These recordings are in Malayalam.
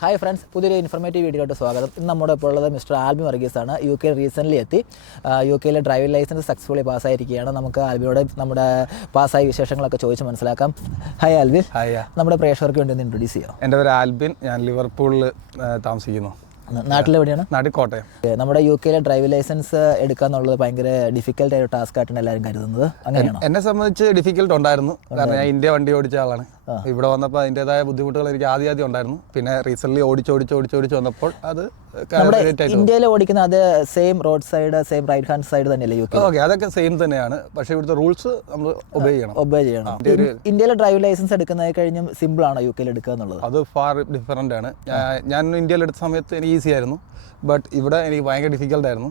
ഹായ് ഫ്രണ്ട്സ്, പുതിയൊരു ഇൻഫർമേറ്റീവ് വീഡിയോയിലോട്ട് സ്വാഗതം. ഇന്ന് നമ്മുടെ ഇപ്പോൾ ഉള്ളത് മിസ്റ്റർ ആൽബിൻ വർഗീസാണ്. യു കെ റീസെൻ്റ്ലി എത്തി. യു കെയിലെ ഡ്രൈവിംഗ് ലൈസൻസ് സക്സസ്ഫുള്ളി പാസ്സായിരിക്കുകയാണ്. നമുക്ക് ആൽബിനോട് നമ്മുടെ പാസ്സായ വിശേഷങ്ങളൊക്കെ ചോദിച്ച് മനസ്സിലാക്കാം. ഹായ് ആൽബിൻ. ഹായ്. നമ്മുടെ പ്രേക്ഷകർക്ക് വേണ്ടി ഒന്ന് ഇൻട്രൊഡ്യൂസ് ചെയ്യാം. എൻ്റെ പേര് ആൽബിൻ. ഞാൻ ലിവർപൂളിൽ താമസിക്കുന്നു. നാട്ടിലെവിടെയാണ്? നാട്ടിൽ കോട്ടയം. നമ്മുടെ യു കെയിലെ ഡ്രൈവിംഗ് ലൈസൻസ് എടുക്കുക എന്നുള്ളത് ഭയങ്കര ഡിഫിക്കൽട്ട് ആയ ഒരു ടാസ്ക് ആയിട്ടാണ് എല്ലാവരും കരുതുന്നത്. അങ്ങനെയാണോ? എന്നെ സംബന്ധിച്ച് ഡിഫിക്കൽട്ട് ഉണ്ടായിരുന്നു. കാരണം ഞാൻ ഇന്ത്യ വണ്ടി ഓടിച്ച ആളാണ്. ഇവിടെ വന്നപ്പോൾ അതിൻ്റെതായ ബുദ്ധിമുട്ടുകൾ എനിക്ക് ആദ്യം ഉണ്ടായിരുന്നു. പിന്നെ റീസെൻ്റ്ലി ഓടിച്ച് വന്നപ്പോൾ അത് ഇന്ത്യയിൽ ഓടിക്കുന്ന അത് same road side, same right hand side തന്നെയല്ലേ യു കെ? ഓക്കെ, അതൊക്കെ സെയിം തന്നെയാണ്. പക്ഷേ ഇവിടുത്തെ റൂൾസ് നമ്മൾ ഒബേ ചെയ്യണം. ഇന്ത്യയിലെ ഡ്രൈവിംഗ് ലൈസൻസ് എടുക്കുന്നത് കഴിഞ്ഞും സിമ്പിൾ ആണോ യു കെയിൽ എടുക്കുക എന്നുള്ളത്? അത് ഫാർ ഡിഫറൻ്റ് ആണ്. ഞാൻ ഇന്ത്യയിൽ എടുത്ത സമയത്ത് എനിക്ക് ഈസി ആയിരുന്നു. ബട്ട് ഇവിടെ എനിക്ക് ഭയങ്കര ഡിഫിക്കൽട്ട് ആയിരുന്നു.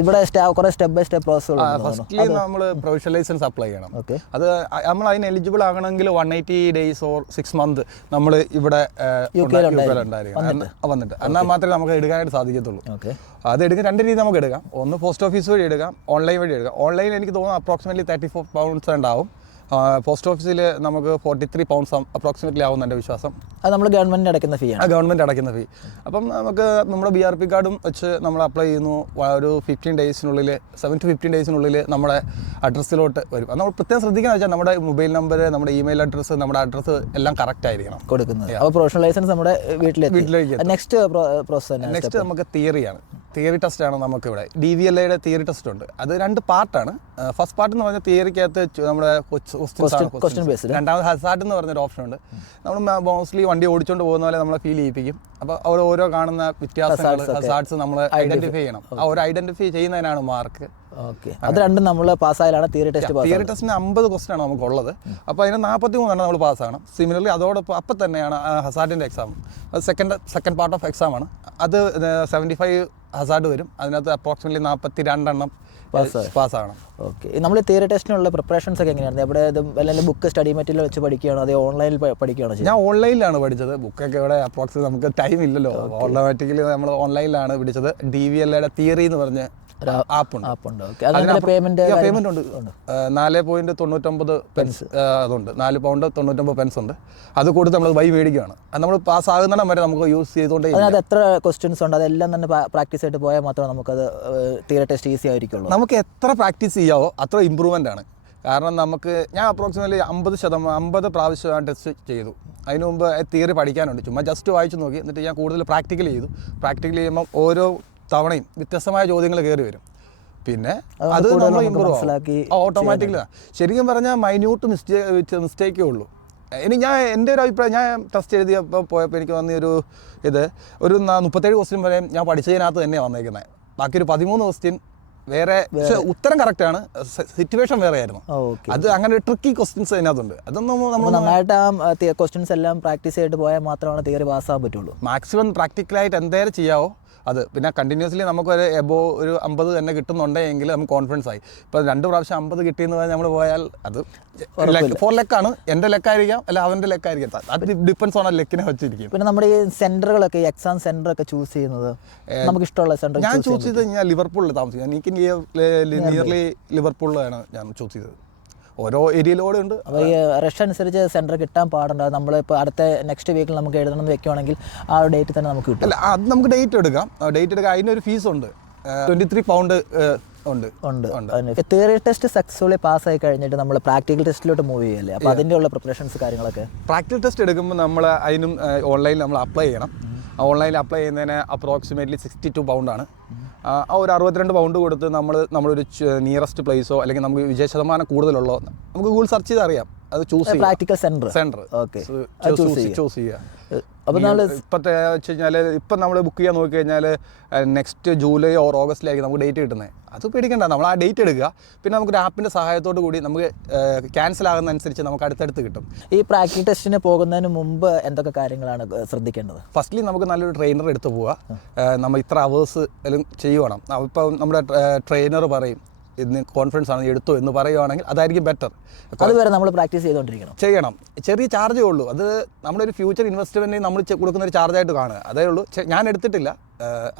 ഇവിടെ കുറേ step by step process. Firstly നമ്മൾ പ്രൊവിഷണൽ ലൈസൻസ് അപ്ലൈ ചെയ്യണം. അത് നമ്മൾ അതിന് എലിജിബിൾ ആകണമെങ്കിൽ 180 days ഓർ 6 months നമ്മൾ ഇവിടെ വന്നിട്ട് എന്നാൽ മാത്രമേ നമുക്ക് എടുക്കാനായിട്ട് സാധിക്കത്തുള്ളൂ. അത് എടുക്കാൻ രണ്ട് രീതി നമുക്ക് എടുക്കാം. ഒന്ന് പോസ്റ്റ് ഓഫീസ് വഴി എടുക്കാം, ഓൺലൈൻ വഴി എടുക്കാം. ഓൺലൈനിൽ എനിക്ക് തോന്നുന്നു അപ്രോക്സിമേറ്റ്ലി £34 ഉണ്ടാവും. പോസ്റ്റ് ഓഫീസിൽ നമുക്ക് £43 അപ്രോക്സിമേറ്റ്ലി ആവും എൻ്റെ വിശ്വാസം. അത് നമ്മൾ ഗവൺമെൻറ് അടയ്ക്കുന്ന ഫീ ആണ്. ഗവൺമെൻറ് അടയ്ക്കുന്ന ഫീ. അപ്പം നമുക്ക് നമ്മുടെ BRP കാർഡും വെച്ച് നമ്മൾ അപ്ലൈ ചെയ്യുന്നു. ഒരു 7 to 15 days നമ്മുടെ അഡ്രസ്സിലോട്ട് വരും. അത് നമ്മൾ പ്രത്യേകം ശ്രദ്ധിക്കണം വെച്ചാൽ നമ്മുടെ മൊബൈൽ നമ്പർ, നമ്മുടെ ഇമെയിൽ അഡ്രസ്സ്, നമ്മുടെ അഡ്രസ്സ് എല്ലാം കറക്റ്റ് ആയിരിക്കണം കൊടുക്കുന്നത്. അപ്പോൾ പ്രൊഫഷണൽ ലൈസൻസ് നമ്മുടെ വീട്ടിലേക്ക്. നെക്സ്റ്റ് നമുക്ക് തിയറി ടെസ്റ്റ് ആണ്. നമുക്കിവിടെ DVLAയുടെ തിയറി ടെസ്റ്റ് ഉണ്ട്. അത് 2 പാർട്ടാണ്. ഫസ്റ്റ് പാർട്ട് എന്ന് പറഞ്ഞാൽ തിയറിക്കകത്ത് നമ്മുടെ ക്വസ്റ്റ്യൻ ബേസ്ഡ്. രണ്ടാമത് ഹസാർഡ് എന്ന് പറഞ്ഞൊരു ഓപ്ഷൻ ഉണ്ട്. നമ്മൾ മോസ്റ്റ്ലി വണ്ടി ഓടിച്ചുകൊണ്ട് പോകുന്ന പോലെ നമ്മളെ ഫീൽ ചെയ്യിപ്പിക്കും. അപ്പോൾ അവിടെ ഓരോ കാണുന്ന വ്യത്യാസങ്ങൾ, ഹസാർഡ്സ് നമ്മൾ ഐഡന്റിഫൈ ചെയ്യണം. ആ ഒരു ഐഡന്റിഫൈ ചെയ്യുന്നതിനാണ് മാർക്ക്. അത് രണ്ടും നമ്മൾ പാസ്സായാലാണ് തിയറി ടെസ്റ്റ്. തിയറി ടെസ്റ്റിന് 50 ക്വസ്റ്റ്യൻ ആണ് നമുക്കുള്ളത്. അപ്പോൾ അതിന് 43 നമ്മൾ പാസ്സാകണം. സിമിലർലി അതോടൊപ്പം അപ്പം തന്നെയാണ് ഹസാർഡിൻ്റെ എക്സാം. അത് സെക്കൻഡ് പാർട്ട് ഓഫ് എക്സാം ആണ്. അത് 75 ഹസാർഡ് വരും. അതിനകത്ത് അപ്രോക്സിമേറ്റ്ലി 42 പാസ്സാകണം. ഓക്കെ. നമ്മൾ തിയറി ടെസ്റ്റിനുള്ള പ്രിപ്പറേഷൻസ് ഒക്കെ എങ്ങനെയാണ്? ഇവിടെ അല്ലെങ്കിൽ ബുക്ക് സ്റ്റഡി മെറ്റീരിയൽ വെച്ച് പഠിക്കുകയാണോ അതോ ഓൺലൈനിൽ പഠിക്കുകയാണോ? ഞാൻ ഓൺലൈനിലാണ് പഠിച്ചത്. ബുക്കൊക്കെ ഇവിടെ അപ്രോക്സിമേറ്റ് നമുക്ക് ടൈം ഇല്ലല്ലോ. ഓട്ടോമാറ്റിക്കലി നമ്മൾ ഓൺലൈനിലാണ് പഠിച്ചത്. DVLAയുടെ തിയറി എന്ന് പറഞ്ഞ ആപ്പുണ്ട്. പേയ്മെന്റ് ഉണ്ട്. 4.99 പെൻസ് അതുണ്ട്. £4.99 ഉണ്ട്. അത് കൊടുത്ത് നമ്മൾ ബൈ മേടിക്കുകയാണ്. അത് നമ്മൾ പാസ് ആകുന്നിടം വരെ നമുക്ക് യൂസ് ചെയ്തുകൊണ്ടേ. അതിനകത്ത് എത്ര ക്വസ്റ്റ്യൻസ് ഉണ്ട്? അതെല്ലാം തന്നെ പ്രാക്ടീസ് ആയിട്ട് പോയാൽ മാത്രമേ നമുക്കത് തിയറി ടെസ്റ്റ് ഈസി ആയിരിക്കുള്ളൂ. നമുക്ക് എത്ര പ്രാക്ടീസ് ചെയ്യാവോ അത്ര ഇമ്പ്രൂവ്മെൻ്റ് ആണ്. കാരണം ഞാൻ അപ്രോക്സിമേറ്റ്ലി 50 പ്രാവശ്യം ടെസ്റ്റ് ചെയ്തു. അതിന് മുമ്പ് തിയറി പഠിക്കാനുണ്ട്. ചുമ്മാ ജസ്റ്റ് വായിച്ചു നോക്കി. എന്നിട്ട് ഞാൻ കൂടുതൽ പ്രാക്ടിക്കൽ ചെയ്തു. പ്രാക്ടിക്കൽ ചെയ്യുമ്പോൾ ഓരോ തവണയും വ്യത്യസ്തമായ ചോദ്യങ്ങൾ കയറി വരും. പിന്നെ അത് നമ്മൾ ഇമ്പ്രൂവ് ആവും ഓട്ടോമാറ്റിക്കലി. ശരിക്കും പറഞ്ഞാൽ മൈന്യൂട്ട് മിസ്റ്റേക്കേ ഉള്ളൂ. ഞാൻ എൻ്റെ ഒരു അഭിപ്രായം, ഞാൻ ടെസ്റ്റ് എഴുതിയപ്പോൾ പോയപ്പോൾ എനിക്ക് വന്ന ഒരു 37 ക്വസ്റ്റ്യൻ വരെ ഞാൻ പഠിച്ചതിനകത്ത് തന്നെയാണ് വന്നേക്കുന്നത്. ബാക്കി ഒരു 13 ക്വസ്റ്റ്യൻ വേറെ. ഉത്തരം കറക്റ്റ് ആണ്, സിറ്റുവേഷൻ വേറെ ആയിരുന്നു. അത് അങ്ങനെ ട്രിക്കി ക്വസ്റ്റ്യൻസ് അതിനകത്തുണ്ട്. അതൊന്നും നമ്മൾ നന്നായിട്ട് ആ ക്വസ്റ്റ്യൻസ് എല്ലാം പ്രാക്ടീസ് ചെയ്തിട്ട് പോയാൽ മാത്രമാണ് തിയറി പാസ്സാകാൻ പറ്റുള്ളൂ. മാക്സിമം പ്രാക്ടിക്കലായിട്ട് എന്തേലും ചെയ്യാവോ അത്. പിന്നെ കണ്ടിന്യൂസ്ലി നമുക്കൊരു ഒരു 50 തന്നെ കിട്ടുന്നുണ്ടെങ്കിൽ നമുക്ക് കോൺഫിഡൻസ് ആയി. ഇപ്പോൾ 2 പ്രാവശ്യം 50 കിട്ടിയെന്ന് പറഞ്ഞാൽ നമ്മൾ പോയാൽ അത് 4 ലെക്കാണ്. എൻ്റെ ലെക്കായിരിക്കാം, അല്ല അവൻ്റെ ലെക്കായിരിക്കാം. അത് ഡിപ്പെൻസ് ഓൺ ലെക്കിനെ വെച്ചിരിക്കും. പിന്നെ നമ്മുടെ ഈ സെൻറ്ററുകളൊക്കെ, എക്സാം സെൻറ്ററൊക്കെ ചൂസ് ചെയ്യുന്നത് നമുക്ക് ഇഷ്ടമുള്ള സെൻറ്റർ. ഞാൻ ചൂസ് ചെയ്തത് ഞാൻ ലിവർപൂളിൽ താമസിക്കുന്നത്. എനിക്ക് നിയർലി ലിവർപൂളിലാണ് ഞാൻ ചൂസ് ചെയ്തത്. ഓരോ ഏരിയയിലൂടെ ഉണ്ട്. അപ്പോൾ ഈ റഷ് അനുസരിച്ച് സെൻറ്റർ കിട്ടാൻ പാടുണ്ട്. നമ്മളിപ്പോൾ അടുത്ത നെക്സ്റ്റ് വീക്കിൽ നമുക്ക് എഴുതണമെന്ന് വെക്കുകയാണെങ്കിൽ ആ ഒരു ഡേറ്റ് തന്നെ നമുക്ക് കിട്ടും. അല്ല, അത് നമുക്ക് ഡേറ്റ് എടുക്കാം. അതിനൊരു ഫീസ് ഉണ്ട്. £23 ഉണ്ട്. തിയറി ടെസ്റ്റ് സക്സസ്ഫുള്ളി പാസ്സായി കഴിഞ്ഞിട്ട് നമ്മൾ പ്രാക്ടിക്കൽ ടെസ്റ്റിലോട്ട് മൂവ് ചെയ്യല്ലേ? അപ്പോൾ അതിൻ്റെ ഉള്ള പ്രിപ്പറേഷൻസ് കാര്യങ്ങളൊക്കെ. പ്രാക്ടിക്കൽ ടെസ്റ്റ് എടുക്കുമ്പോൾ നമ്മൾ അതിനും ഓൺലൈനിൽ നമ്മൾ അപ്ലൈ ചെയ്യണം. ഓൺലൈനിൽ അപ്ലൈ ചെയ്യുന്നതിന് അപ്രോക്സിമേറ്റ്ലി £62 ആണ്. ആ ഒരു £62 കൊടുത്ത് നമ്മളൊരു നിയറസ്റ്റ് പ്ലേസോ അല്ലെങ്കിൽ നമുക്ക് വിജയശതമാനം കൂടുതലുള്ളോ നമുക്ക് ഗൂഗിൾ സെർച്ച് ചെയ്ത് അറിയാം. അത് ചൂസ് ചെയ്യാം. പ്രാക്ടിക്കൽ സെൻറ്റർ ചൂസ് ചെയ്യുക. അപ്പോൾ ഇപ്പോഴത്തെ വെച്ച് കഴിഞ്ഞാൽ ഇപ്പം നമ്മൾ ബുക്ക് ചെയ്യാൻ നോക്കിക്കഴിഞ്ഞാൽ നെക്സ്റ്റ് ജൂലൈ ഓർ ഓഗസ്റ്റിലായിരിക്കും നമുക്ക് ഡേറ്റ് കിട്ടുന്നത്. അത് പേടിക്കണ്ട, നമ്മൾ ആ ഡേറ്റ് എടുക്കുക. പിന്നെ നമുക്കൊരു ആപ്പിൻ്റെ സഹായത്തോടു കൂടി നമുക്ക് ക്യാൻസൽ ആകുന്നതനുസരിച്ച് നമുക്ക് അടുത്തടുത്ത് കിട്ടും. ഈ പ്രാക്ടിക്കൽ ടെസ്റ്റിന് പോകുന്നതിന് മുമ്പ് എന്തൊക്കെ കാര്യങ്ങളാണ് ശ്രദ്ധിക്കേണ്ടത്? ഫസ്റ്റ്ലി നമുക്ക് നല്ലൊരു ട്രെയിനർ എടുത്ത് പോവുക. നമ്മൾ ഇത്ര അവേഴ്സ് എല്ലാം ചെയ്യുവാണ്. ഇപ്പം നമ്മുടെ ട്രെയിനർ പറയും ഇന്ന് കോൺഫിഡൻസ് ആണ് എടുത്തോ എന്ന് പറയുവാണെങ്കിൽ അതായിരിക്കും ബെറ്റർ. അതുവരെ നമ്മൾ പ്രാക്ടീസ് ചെയ്യണം. ചെറിയ ചാർജേ ഉള്ളൂ. അത് നമ്മുടെ ഒരു ഫ്യൂച്ചർ ഇൻവെസ്റ്റ്മെൻറ്റിന് നമ്മൾ കൊടുക്കുന്ന ഒരു ചാർജായിട്ട് കാണുക. അതേ ഉള്ളൂ. ഞാൻ എടുത്തിട്ടില്ല.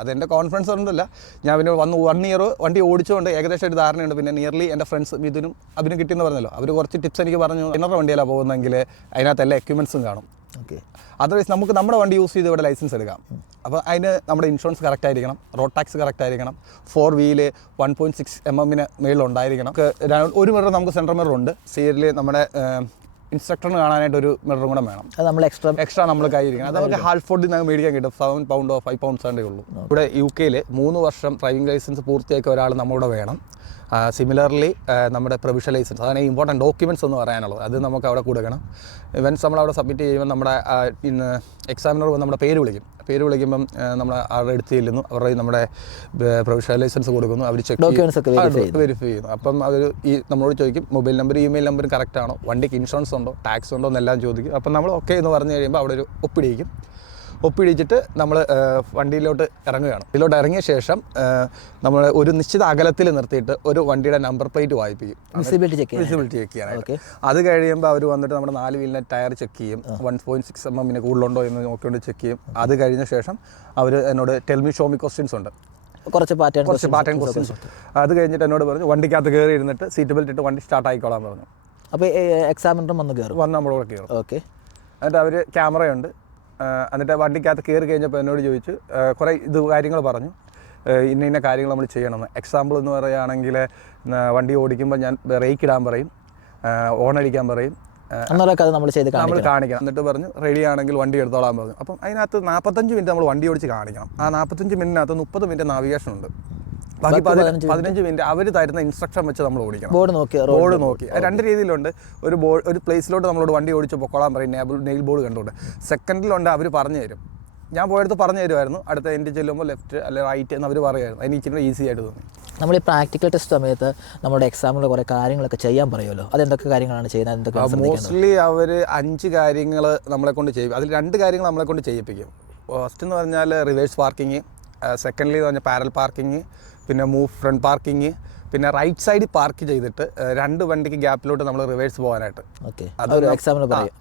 അതെൻ്റെ കോൺഫിഡൻസ് കൊണ്ടല്ല. ഞാൻ പിന്നെ 1 year വണ്ടി ഓടിച്ചുകൊണ്ട് ഏകദേശം ഒരു ധാരണയുണ്ട്. പിന്നെ നിയർലി എൻ്റെ ഫ്രണ്ട്സ് മിഥുനും അഭിനും കിട്ടിയെന്ന് പറഞ്ഞല്ലോ. അവർ കുറച്ച് ടിപ്സ് എനിക്ക് പറഞ്ഞു. ട്രെയിനറുടെ വണ്ടിയിലാണ് പോകുന്നതെങ്കിൽ അതിനകത്ത് എല്ലാ എക്യുപ്മെൻറ്റ്സും കാണും. ഓക്കെ. അതർവൈസ് നമുക്ക് നമ്മുടെ വണ്ടി യൂസ് ചെയ്ത് ഇവിടെ ലൈസൻസ് എടുക്കാം. അപ്പോൾ അതിന് നമ്മുടെ ഇൻഷുറൻസ് കറക്റ്റ് ആയിരിക്കണം, റോഡ് ടാക്സ് കറക്റ്റ് ആയിരിക്കണം, 4 വീല് 1.6 mm മേളിലുണ്ടായിരിക്കണം. ഒരു മിറർ നമുക്ക് സെൻട്രൽ മിറർ ഉണ്ട്. സൈഡിൽ നമ്മുടെ ഇൻസ്ട്രക്ടറിന് കാണാനായിട്ട് ഒരു മിററും കൂടെ വേണം. അത് നമ്മൾ എക്സ്ട്രാ നമ്മൾ കയ്യിരിക്കണം. അത് നമുക്ക് ഹാൾഫോർഡിൽ നിന്ന് മേടിക്കാൻ കിട്ടും. 7 പൗണ്ടോ 5 പൗണ്ട്സ് ആണ്ടേ ഉള്ളൂ. ഇവിടെ UK 3 വർഷം ഡ്രൈവിംഗ് ലൈസൻസ് പൂർത്തിയാക്കിയ ഒരാൾ നമ്മുടെ വേണം. സിമിലർലി നമ്മുടെ പ്രൊവിഷണൽ ലൈസൻസ്, അതാണ് ഇമ്പോർട്ടൻറ്റ് ഡോക്യുമെൻറ്റ്സ് എന്ന് പറയാനുള്ളത്. അത് നമുക്ക് അവിടെ കൊടുക്കണം. ഇവൻസ് നമ്മളവിടെ സബ്മിറ്റ് ചെയ്യുമ്പോൾ നമ്മുടെ എക്സാമിനർ വന്ന് നമ്മുടെ പേര് വിളിക്കുമ്പം നമ്മൾ അവരുടെ അടുത്ത് ചെല്ലുന്നു, അവരുടെ നമ്മുടെ പ്രൊവിഷണൽ ലൈസൻസ് കൊടുക്കുന്നു, അവർ ചെക്ക് വെരിഫൈ ചെയ്യുന്നു. അപ്പം അവർ നമ്മളോട് ചോദിക്കും മൊബൈൽ നമ്പർ ഇമെയിൽ നമ്പറും കറക്റ്റ് ആണോ, വണ്ടിക്ക് ഇൻഷുറൻസ് ഉണ്ടോ, ടാക്സ് ഉണ്ടോ എന്നെല്ലാം ചോദിക്കും. അപ്പം നമ്മൾ ഓക്കെ എന്ന് പറഞ്ഞു കഴിയുമ്പോൾ അവിടെ ഒരു ഒപ്പിടിച്ചിട്ട് നമ്മൾ വണ്ടിയിലോട്ട് ഇറങ്ങുകയാണ്. ഇതിലോട്ട് ഇറങ്ങിയ ശേഷം നമ്മൾ ഒരു നിശ്ചിത അകലത്തിൽ നിർത്തിയിട്ട് ഒരു വണ്ടിയുടെ നമ്പർ പ്ലേറ്റ് വായിപ്പിക്കും, വിസിബിലിറ്റി ചെക്ക് ചെയ്യാനായിട്ട്. അത് കഴിയുമ്പോൾ അവർ വന്നിട്ട് നമ്മുടെ 4 വീലിൻ്റെ ടയർ ചെക്ക് ചെയ്യും, 1.6 mm കൂടുതലുണ്ടോ എന്ന് നോക്കിക്കൊണ്ട് ചെക്ക് ചെയ്യും. അത് കഴിഞ്ഞ ശേഷം അവർ എന്നോട് ടെൽമി ഷോമി ക്വസ്റ്റ്യൻസ് ഉണ്ട്, കുറച്ച് പാറ്റേൺ ക്വസ്റ്റ്യൻസ്. അത് കഴിഞ്ഞിട്ട് എന്നോട് പറഞ്ഞു വണ്ടിക്കകത്ത് കയറി ഇരുന്നിട്ട് സീറ്റ് ബെൽറ്റ് ഇട്ട് വണ്ടി സ്റ്റാർട്ട് ആയിക്കോളാൻ പറഞ്ഞു. അപ്പോൾ എക്സാമിനർ വന്ന് നമ്മളോട് കയറും. ഓക്കെ. എന്നിട്ട് അവർ ക്യാമറയുണ്ട്. എന്നിട്ട് വണ്ടിക്കകത്ത് കയറി കഴിഞ്ഞപ്പോൾ എന്നോട് ചോദിച്ചു, കുറേ കാര്യങ്ങൾ പറഞ്ഞു, ഇന്ന കാര്യങ്ങൾ നമ്മൾ ചെയ്യണമെന്ന്. എക്സാമ്പിൾ എന്ന് പറയുകയാണെങ്കിൽ വണ്ടി ഓടിക്കുമ്പോൾ ഞാൻ ബ്രേക്ക് ഇടാൻ പറയും, ഓൺ അടിക്കാൻ പറയും, നമ്മൾ കാണിക്കണം. എന്നിട്ട് പറഞ്ഞു റെഡി ആണെങ്കിൽ വണ്ടി എടുത്തോളാൻ പറഞ്ഞു. അപ്പം അതിനകത്ത് 45 മിനിറ്റ് നമ്മൾ വണ്ടി ഓടിച്ച് കാണിക്കണം. ആ 45 മിനിറ്റിനകത്ത് 30 മിനിറ്റ് നാവിഗേഷൻ ഉണ്ട്. ബാക്കി 15 മിനിറ്റ് അവർ തരുന്ന ഇൻസ്ട്രക്ഷൻ വെച്ച് നമ്മൾ ഓടിക്കണം. ബോർഡ് നോക്കി 2 രീതിയിലുണ്ട്. ഒരു പ്ലേസിലോട്ട് നമ്മളോട് വണ്ടി ഓടിച്ച് പൊക്കോളാൻ പറയും, നെയിൽ ബോർഡ് കണ്ടുകൊണ്ട്. സെക്കൻഡിലുണ്ട് അവർ പറഞ്ഞു തരും. ഞാൻ പോയടുത്ത് പറഞ്ഞു തരുമായിരുന്നു, അടുത്ത എൻ്റെ ചെല്ലുമ്പോൾ ലെഫ്റ്റ് അല്ലെങ്കിൽ റൈറ്റ് എന്ന് അവർ പറയുമായിരുന്നു. അതിന് ഇച്ചിരി ഈസി ആയിട്ട് തോന്നി. നമ്മൾ ഈ പ്രാക്ടിക്കൽ ടെസ്റ്റ് സമയത്ത് നമ്മുടെ എക്സാമിൽ കുറേ കാര്യങ്ങളൊക്കെ ചെയ്യാൻ പറയുമല്ലോ, അതെന്തൊക്കെ കാര്യങ്ങളാണ് ചെയ്യുന്നത്? മോസ്റ്റ്ലി അവർ 5 കാര്യങ്ങൾ നമ്മളെ കൊണ്ട് ചെയ്യും. അതിൽ 2 കാര്യങ്ങൾ നമ്മളെ കൊണ്ട് ചെയ്യിപ്പിക്കും. ഫസ്റ്റ് എന്ന് പറഞ്ഞാൽ റിവേഴ്സ് പാർക്കിങ്, സെക്കൻഡ്ലി എന്ന് പറഞ്ഞാൽ പാരൽ പാർക്കിങ്, പിന്നെ മൂവ് ഫ്രണ്ട് പാർക്കിങ്, പിന്നെ റൈറ്റ് സൈഡിൽ പാർക്ക് ചെയ്തിട്ട് 2 വണ്ടിക്ക് ഗ്യാപ്പിലോട്ട് നമ്മൾ റിവേഴ്സ് പോകാനായിട്ട്.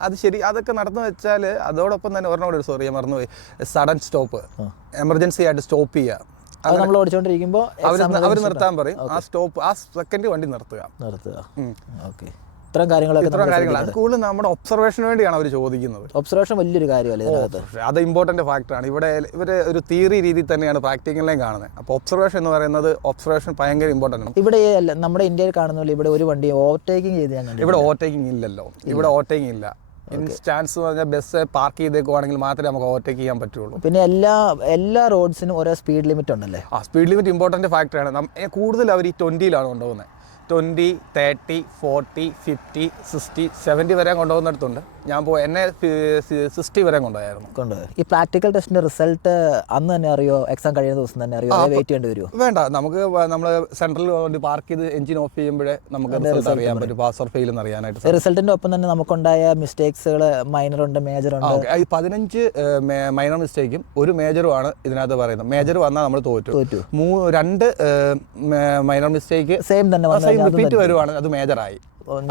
അത് ശരി, അതൊക്കെ നടന്നു വെച്ചാൽ അതോടൊപ്പം തന്നെ ഒരെണ്ണം ഞാൻ മറന്നുപോയി, സഡൻ സ്റ്റോപ്പ്, എമർജൻസി ആയിട്ട് സ്റ്റോപ്പ് ചെയ്യുക. നമ്മൾ ഓടിച്ചോണ്ടിരിക്കുമ്പോൾ അവർ നിർത്താൻ പറയും, ആ സെക്കൻഡ് വണ്ടി നിർത്തുക. ഓക്കെ. ഇത്തരം കാര്യങ്ങൾ അത് കൂടുതൽ നമ്മുടെ ഒബ്സർവേഷന് വേണ്ടിയാണ് അവർ ചോദിക്കുന്നത്. ഒബ്സർവേഷൻ വലിയൊരു കാര്യമല്ലേ, അത് ഇമ്പോർട്ടൻറ്റ് ഫാക്ടറാണ്. ഇവർ ഒരു തിയറി രീതിയിൽ തന്നെയാണ് പ്രാക്ടിക്കലിലേയും കാണുന്നത്. അപ്പോൾ ഒബ്സർവേഷൻ എന്ന് പറയുന്നത് ഭയങ്കര ഇമ്പോർട്ടൻ്റ് ആണ്. ഇവിടെ നമ്മുടെ ഇന്ത്യയിൽ കാണുന്നില്ല, ഇവിടെ ഒരു വണ്ടി ഓവർടേക്കിംഗ് ചെയ്ത് ഇവിടെ ഓവർടേക്കിംഗ് ഇല്ലല്ലോ. ഇവിടെ ഓവർടേക്കിംഗ് ഇല്ല. ചാൻസ് പറഞ്ഞാൽ ബസ് പാർക്ക് ചെയ്തേക്കുവാണെങ്കിൽ മാത്രമേ നമുക്ക് ഓവർടേക്ക് ചെയ്യാൻ പറ്റുള്ളൂ. പിന്നെ എല്ലാ റോഡ്സിനും ഓരോ സ്പീഡ് ലിമിറ്റ് ഉണ്ടല്ലേ? സ്പീഡ് ലിമിറ്റ് ഇമ്പോർട്ടൻറ്റ് ഫാക്ടറാണ്. കൂടുതൽ അവർ ഈ 20-ലാണ് കൊണ്ടുപോകുന്നത്. 20, 30, 40, 50, 60, 70 വരെ കൊണ്ടുപോകുന്നിടത്തുണ്ട്. ഞാൻ എന്നെ 60 വരെ കൊണ്ടുപോയായിരുന്നു. ഈ പ്രാക്ടിക്കൽ ടെസ്റ്റിന്റെ റിസൾട്ട് അന്ന് തന്നെ അറിയോ, എക്സാം കഴിയുന്ന ദിവസം തന്നെ അറിയോ, വെയിറ്റ് ചെയ്യേണ്ടി വരുമോ? വേണ്ട, നമുക്ക് നമ്മൾ സെൻട്രൽ വണ്ടി പാർക്ക് ചെയ്ത് എഞ്ചിൻ ഓഫ് ചെയ്യുമ്പോഴേ നമുക്ക് റിസൾട്ട് അറിയാൻ പറ്റും, പാസ് ഓർ ഫെയിൽ എന്ന് അറിയാനായിട്ട്. റിസൾട്ടിന്റെ ഒപ്പം തന്നെ നമുക്കുണ്ടായ മിസ്റ്റേക്സുകൾ മൈനർ ഉണ്ട്, മേജർ ഉണ്ട്. 15 മൈനർ മിസ്റ്റേക്കും 1 മേജറുമാണ് ഇതിനകത്ത് പറയുന്നത്. മേജർ വന്നാൽ നമ്മൾ തോറ്റു. 2 മൈനർ മിസ്റ്റേക്ക് സെയിം തന്നെ റിപ്പീറ്റ് വരുവാണ്, അത് മേജറായി.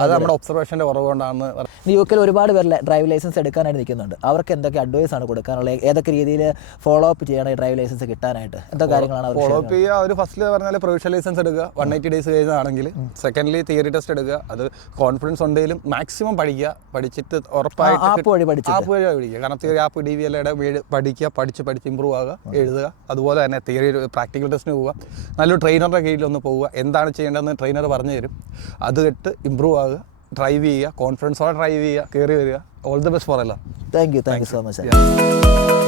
അത് നമ്മുടെ ഒബ്സർവേഷൻ്റെ കുറവുകൊണ്ടാണ്. UK ഒരുപാട് പേർ ഡ്രൈവിംഗ് ലൈസൻസ് എടുക്കാനായിട്ട് നിൽക്കുന്നുണ്ട്. അവർക്ക് എന്തൊക്കെ അഡ്വൈസ് ആണ് കൊടുക്കാനുള്ളത്? ഏതൊക്കെ രീതിയിൽ ഫോളോ അപ്പ് ചെയ്യണം ഈ ഡ്രൈവിംഗ് ലൈസൻസ് കിട്ടാനായിട്ട്? എന്തൊക്കെ കാര്യങ്ങളാണ് ഫോളോ അപ്പ് ചെയ്യുക? അവർ ഫസ്റ്റിൽ പറഞ്ഞാൽ പ്രൊവിഷണൽ ലൈസൻസ് എടുക്കുക, 180 ഡേയ്സ് കഴിഞ്ഞാണെങ്കിൽ. സെക്കൻഡ്ലി തിയറി ടെസ്റ്റ് എടുക്കുക. അത് കോൺഫിഡൻസ് ഉണ്ടെങ്കിലും മാക്സിമം പഠിച്ചിട്ട് ഉറപ്പായിട്ട് ആപ്പ് വഴി പഠിക്കുക. കാരണം തിയറി ആപ്പ് DVLയുടെ പഠിച്ച് ഇമ്പ്രൂവ് ആകുക, എഴുതുക. അതുപോലെ തന്നെ തിയറി പ്രാക്ടിക്കൽ ടെസ്റ്റിന് പോവുക. നല്ലൊരു ട്രെയിനറുടെ കീഴിലൊന്ന് പോവുക. എന്താണ് ചെയ്യേണ്ടതെന്ന് ട്രെയിനർ പറഞ്ഞു തരും. അത് കേട്ട് ഇമ്പ്രൂവ് ആകുക, ഡ്രൈവ് ചെയ്യുക, കോൺഫിഡൻസോടെ ഡ്രൈവ് ചെയ്യുക, കയറി വരിക. ഓൾ ദി ബെസ്റ്റ് ഫോർ എല്ലാം. Thank you so much.